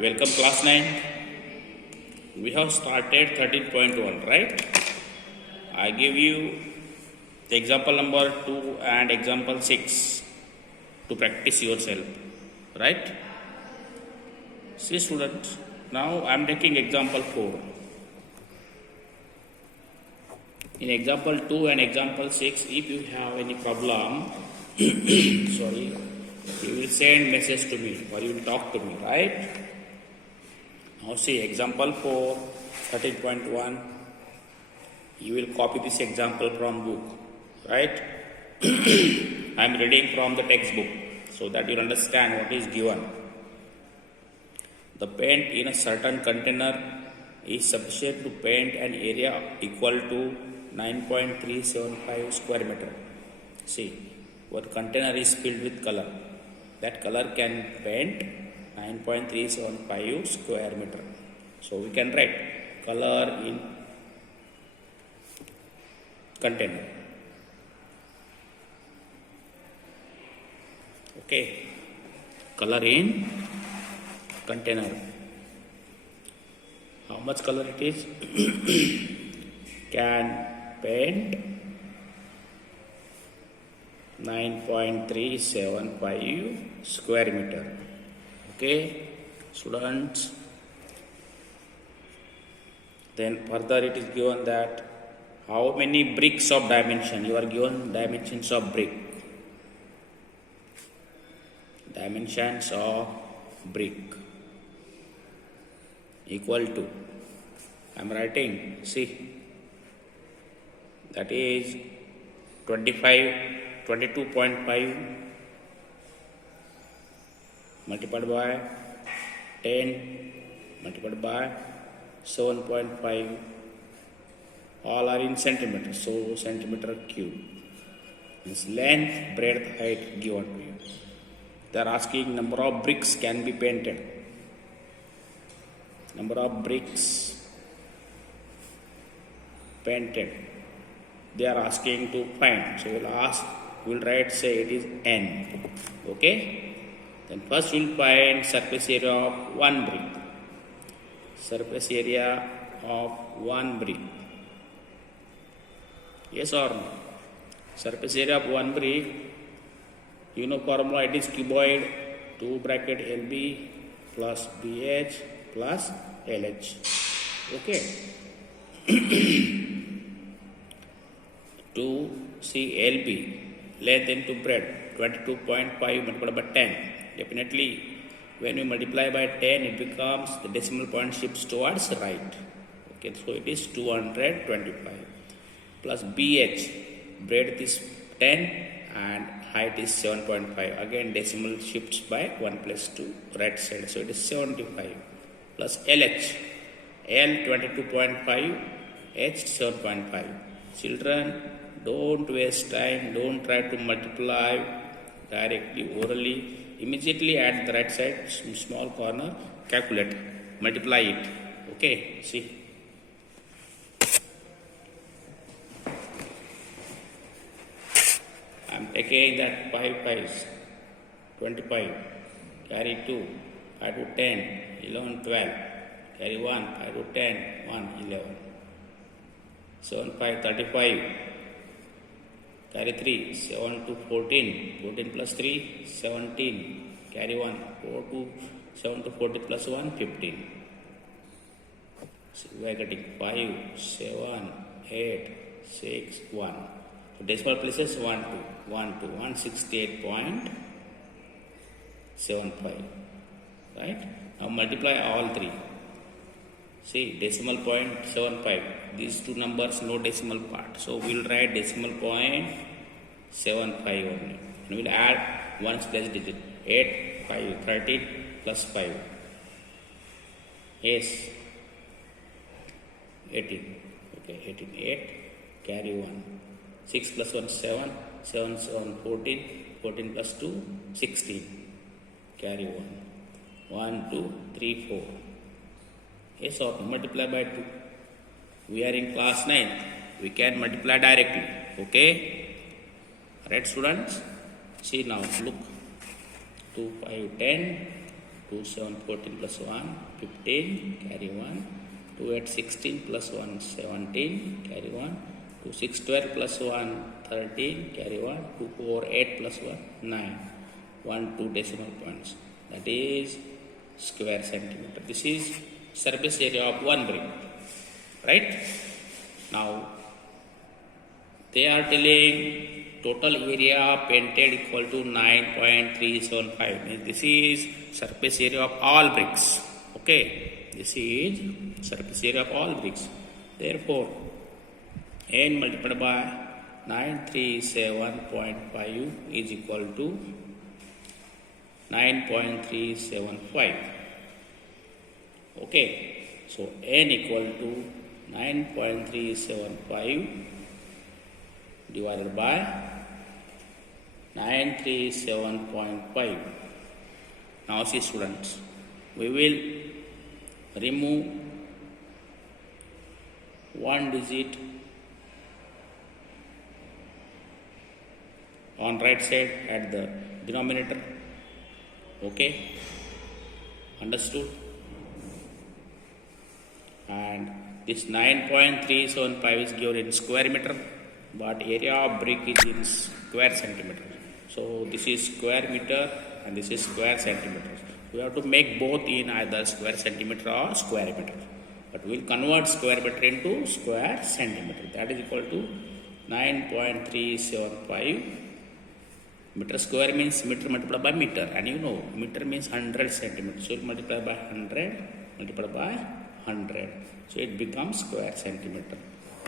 Welcome class 9. We have started 13.1, right? I give you the example number 2 and example 6 to practice yourself, right? See students, now I am taking example 4. In example 2 and example 6, if you have any problem, sorry, you will send message to me or you will talk to me, right? Now see example 4, 13.1, you will copy this example from book, right? I am reading from the textbook so that you understand what is given. The paint in a certain container is sufficient to paint an area equal to 9.375 square meter. See, what container is filled with color. That color can paint 9.375 square meter. So we can write color in container. Okay, color in container. How much color it is? Can paint 9.375 square meter. Okay, students. Then further it is given that how many bricks of dimension. You are given dimensions of brick. Dimensions of brick equal to, I am writing, see, that is 22.5 multiplied by 10 multiplied by 7.5, all are in centimeters, so centimeter cube. This length, breadth, height given to you. They are asking number of bricks can be painted. Number of bricks painted. They are asking to find. So we will write, say it is n. Okay. Then first we will find surface area of one brick. Surface area of one brick. Yes or no? Surface area of one brick. You know formula, it is cuboid 2 bracket LB plus BH plus LH. Okay. 2 LB, length into breadth, 22.5 multiplied by 10. Definitely, when we multiply by 10, it becomes, the decimal point shifts towards right. Okay, so it is 225 plus BH, breadth is 10 and height is 7.5. Again, decimal shifts by 1 plus 2 right side, so it is 75 plus LH, L 22.5, H 7.5. Children, don't waste time, don't try to multiply directly, orally. Immediately at the right side, small corner, calculate, multiply it. Okay, see. I am taking that 5 5s, 25, carry 2, 5 to 10, 11, 12, carry 1, 5 to 10, 1, 11, 7, 5, 35, carry 3, 7 to 14, 14 plus 3, 17, carry 1, 4 to 7 to 40 plus 1, 15. So we are getting 5, 7, 8, 6, 1. So decimal places 1, 2, 1, 2, 168.75. Right? Now multiply all three. See, decimal point 75. These two numbers, no decimal part. So we will write decimal point 75 only. And we will add one's place digit. 8, 5, 13 plus 5. Yes. 18. Okay, 18, 8. Carry 1. 6 plus 1, 7. 7, 7, 14. 14 plus 2, 16. Carry 1. 1, 2, 3, 4. Yes or no? Multiply by 2. We are in class 9. We can multiply directly. Okay? Right, students? See now, look. 2, 5, 10. 2, 7, 14 plus 1, 15, carry 1. 2, 8, 16 plus 1, 17, carry 1. 2, 6, 12 plus 1, 13, carry 1. 2, 4, 8 plus 1, 9. 1, 2 decimal points. That is square centimeter. This is surface area of one brick. Right? Now, they are telling total area painted equal to 9.375. This is surface area of all bricks. Okay, this is surface area of all bricks. Therefore, n multiplied by 937.5 is equal to 9.375. Okay, so n equal to 9.375 divided by 937.5. Now see students, we will remove one digit on right side at the denominator. Okay, understood? And this 9.375 is given in square meter, but area of brick is in square centimeter. So this is square meter and this is square centimeter. We have to make both in either square centimeter or square meter. But we will convert square meter into square centimeter. That is equal to 9.375. Meter square means meter multiplied by meter. And you know, meter means 100 centimeters. So it multiplied by 100 multiplied by 100. So it becomes square centimeter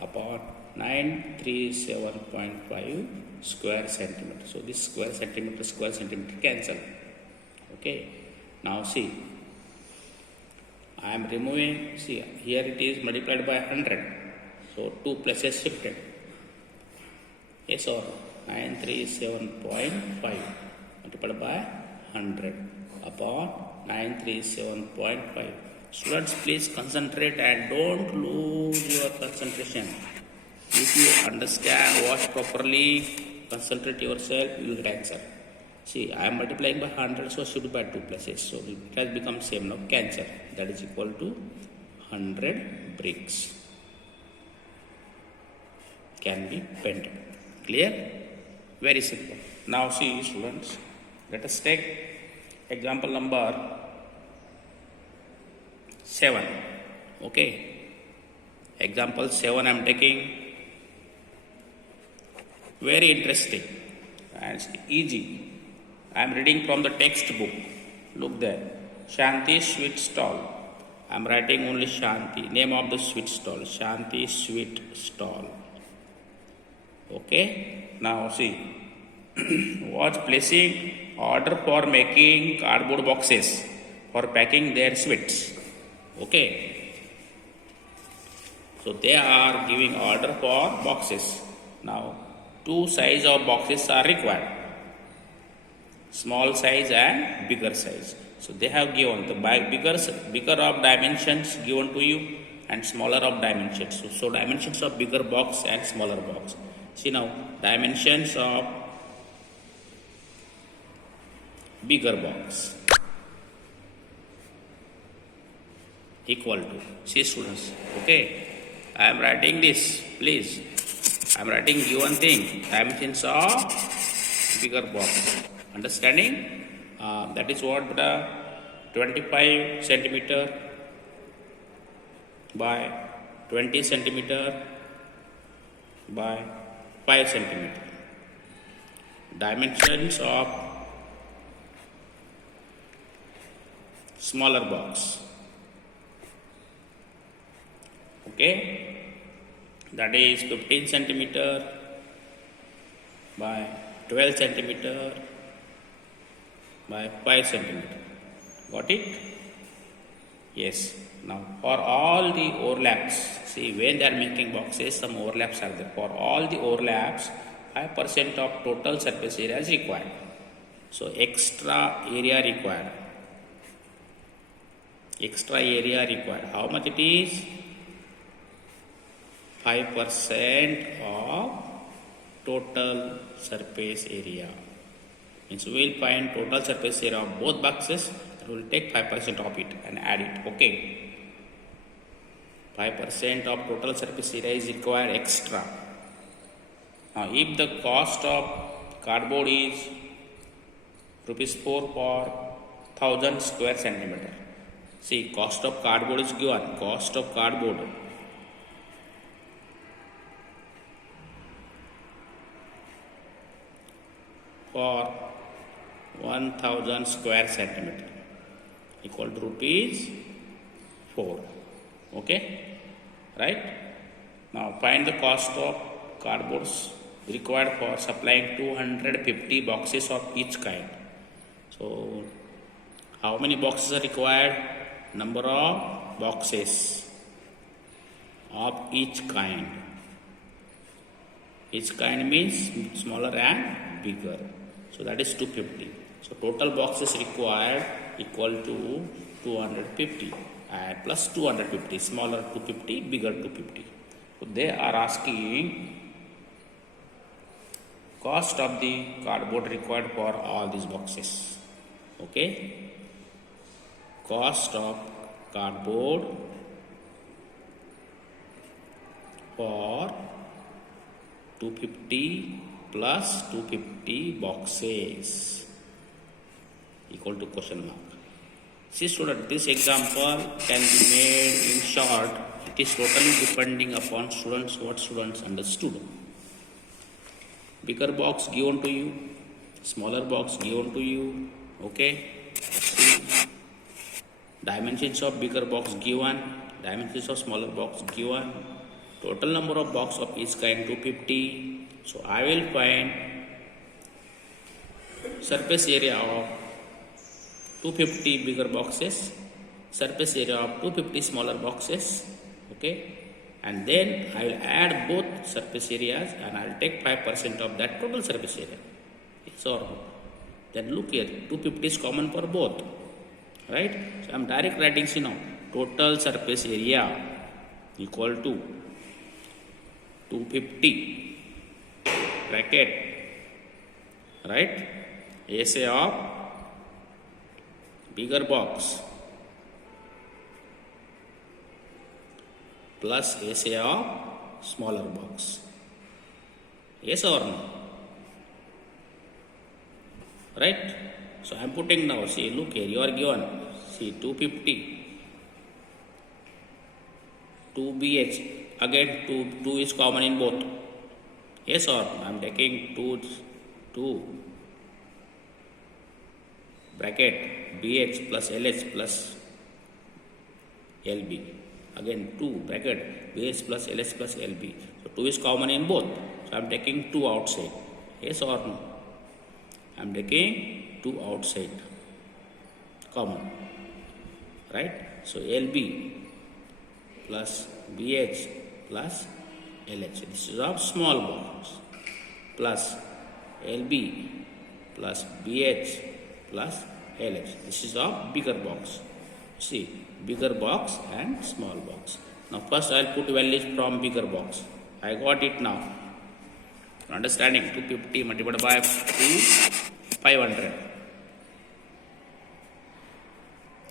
upon 937.5 square centimeter. So this square centimeter cancel. Okay. Now see, I am removing, see here it is multiplied by 100. So 2 places shifted. Yes or no? 937.5 multiplied by 100 upon 937.5. Students, please concentrate and don't lose your concentration. If you understand, watch properly, concentrate yourself, you will get answer. See, I am multiplying by 100, so shift by 2 places. So it has become same now, cancel. That is equal to 100 bricks can be painted. Clear? Very simple. Now see students, let us take example number 7. Okay. Example 7 I am taking. Very interesting and easy. I am reading from the textbook. Look there. Shanti Sweet Stall. I am writing only Shanti. Name of the sweet stall. Shanti Sweet Stall. Okay. Now see. Was placing order for making cardboard boxes for packing their sweets. Okay. So they are giving order for boxes. Now 2 size of boxes are required. Small size and bigger size. So they have given the bigger of dimensions given to you and smaller of dimensions. So dimensions of bigger box and smaller box. See now, dimensions of bigger box equal to, see students, okay, I am writing this, please, I am writing given thing, dimensions of bigger box, understanding, that is what the 25 centimeter by 20 centimeter by 5 centimeter, dimensions of smaller box. Okay, that is 15 centimeter by 12 centimeter by 5 centimeter. Got it? Yes. Now for all the overlaps, see when they are making boxes, some overlaps are there. For all the overlaps, 5% of total surface area is required. So extra area required. Extra area required. How much it is? 5% of total surface area. Means we will find total surface area of both boxes. we'll take 5% of it and add it. Okay. 5% of total surface area is required extra. Now, if the cost of cardboard is rupees 4 for 1000 square centimeter. See, cost of cardboard is given. Cost of cardboard for 1000 square centimeter equal to rupees 4. Okay, right? Now find the cost of cardboards required for supplying 250 boxes of each kind. So how many boxes are required? Number of boxes of each kind. Each kind means smaller and bigger. So that is 250. So total boxes required equal to 250 and plus 250, smaller 250, bigger 250. So they are asking cost of the cardboard required for all these boxes. Okay, cost of cardboard for 250 plus 250 boxes equal to question mark. See student, this example can be made in short. It is totally depending upon students, what students understood. Bigger box given to you, smaller box given to you. Okay, see, dimensions of bigger box given, dimensions of smaller box given, total number of box of each kind 250. So I will find surface area of 250 bigger boxes, surface area of 250 smaller boxes. Okay, and then I will add both surface areas and I will take 5% of that total surface area. Yes or no? Then look here, 250 is common for both, right? So I am direct writing, see now, total surface area equal to 250 bracket, right? SA of bigger box plus SA of smaller box. Yes or no? Right? So I am putting now, see, look here, you are given, see, 250, 2BH, again 2 is common in both. Yes or no? I am taking 2 bracket BH plus LH plus LB. Again 2 bracket BH plus LH plus LB. So 2 is common in both. So I am taking 2 outside. Yes or no? I am taking 2 outside. Common. Right? So LB plus BH plus LH. This is of small box. Plus LB plus BH plus LH. This is of bigger box. See, bigger box and small box. Now first I will put values from bigger box. I got it now. Understanding, 250 multiplied by 2, 500.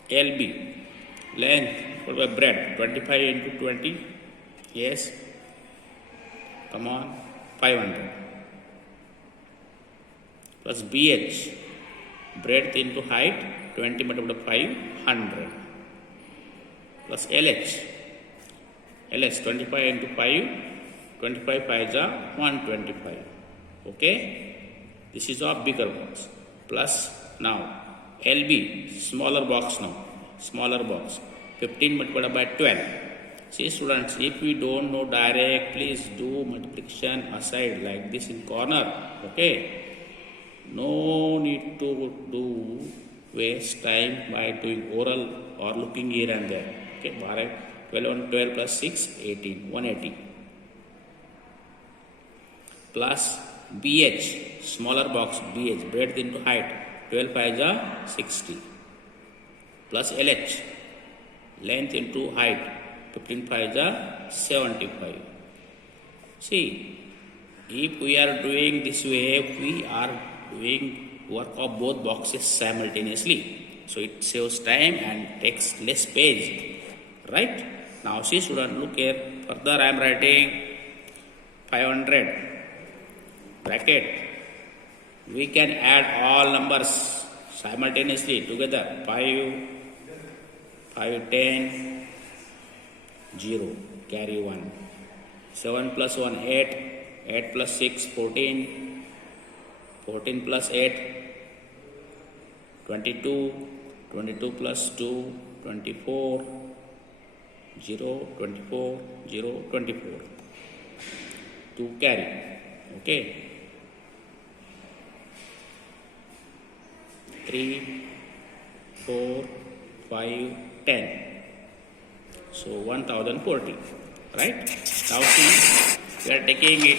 LB, length, what by breadth, 25 into 20. Yes. Come on, 500. Plus BH, breadth into height, 20 multiplied by 500. Plus LH, 25 into 5, 25 5 are 125. Okay, this is our bigger box. Plus now LB, smaller box now, smaller box, 15 multiplied by 12. See students, if we don't know direct, please do multiplication aside like this in corner. Okay, no need to do waste time by doing oral or looking here and there. Okay, 12 on 12 plus 6, 18, 180. Plus BH, smaller box BH, breadth into height, 12 5 are 60. Plus LH, length into height, 15 5 are 75. See, if we are doing this way, we are doing work of both boxes simultaneously. So it saves time and takes less page. Right? Now see student, look here. Further I am writing 500 bracket. We can add all numbers simultaneously together. 5, 10, 0, carry 1. 7 plus 1, 8. 8 plus 6, 14. 14 plus 8, 22. 22 plus 2, 24. 0, 24, 0, 24. 2 carry. Okay. 3, 4, 5, 10. So 1040. Right? Now see, we are taking it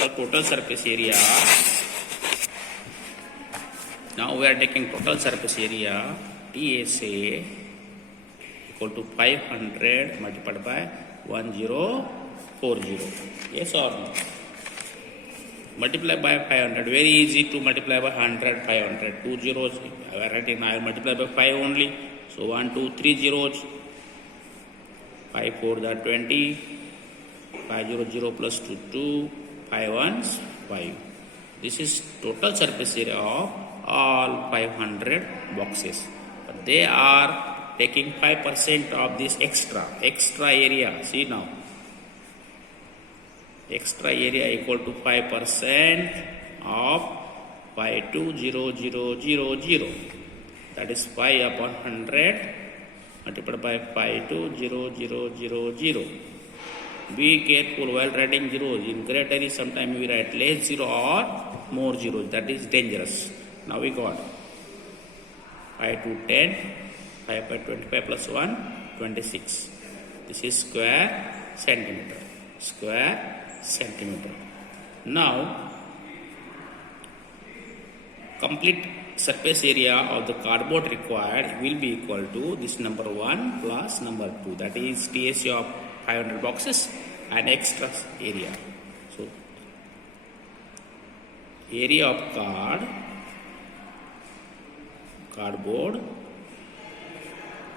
the total surface area. Now we are taking total surface area TSA equal to 500 multiplied by 1040. Yes or no? Multiply by 500. Very easy to multiply by 100, 500. 2 zeros. I will write in. I will multiply by 5 only. So 1, 2, 3 zeros. 5, 4 are 20. 5, 0, 0 plus 2, 2. 5 ones, 5. This is total surface area of all 500 boxes. But they are taking 5% of this extra area. See now. Extra area equal to 5% of 520,000. That is 5 upon 100 multiplied by 520,000. Be careful while writing zeros. In greater sometimes we write less 0 or more zeros. That is dangerous. Now we got 5 to 10, 5 by 25 plus 1, 26. This is square centimeter. Square centimeter. Now, complete surface area of the cardboard required will be equal to this number 1 plus number 2. That is TSA of 500 boxes and extra area. So, area of cardboard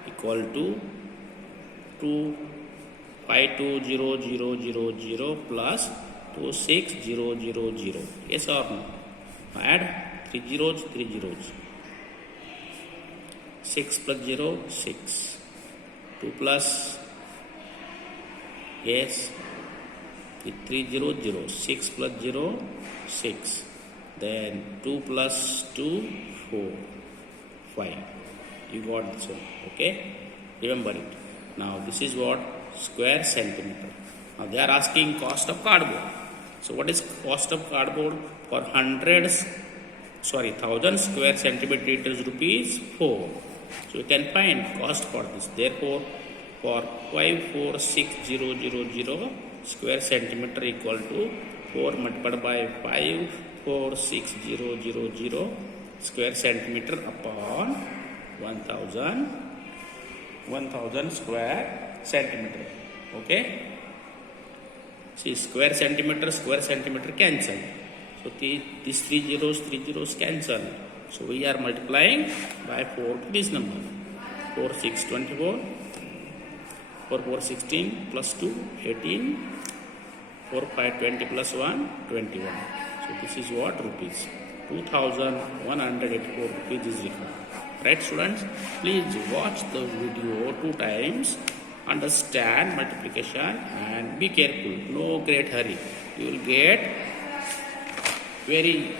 equal to 520,000 plus 26,000. Yes or no? Add 3 zeros, 3 zeros. 6 plus 0, 6. 2 plus, yes, 3 0, 0. 6 plus 0, 6. Then 2 plus 2, 4, 5. You got this one, okay? Remember it. Now this is what? Square centimeter. Now they are asking cost of cardboard. So what is cost of cardboard? For 1,000 square centimeter it is rupees 4. So you can find cost for this. Therefore, for 546,000 square centimeter equal to 4 multiplied by 546,000 square centimeter upon 1,000 square centimeter. Okay. See, square centimeter cancel. So these 3 zeros cancel. So we are multiplying by 4 to this number. 4, 6, 24. 4, 4, 16 plus 2, 18. 4, 5, 20 plus 1, 21. So this is what rupees? 2,184 rupees is equal. Right, students? Please watch the video 2 times. Understand multiplication and be careful. No great hurry. You will get very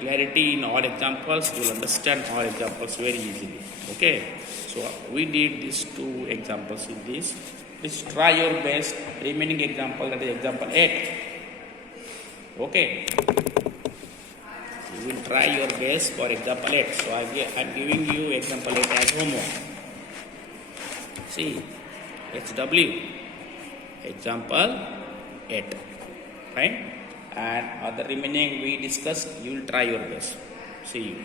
clarity in all examples. You will understand all examples very easily. Okay. So we did these 2 examples in this. Please try your best. Remaining example, that is example 8. Okay. You will try your best for example 8. So I am giving you example 8 as homework. See, HW, example 8, fine, and other remaining we discussed. You will try your best. See you.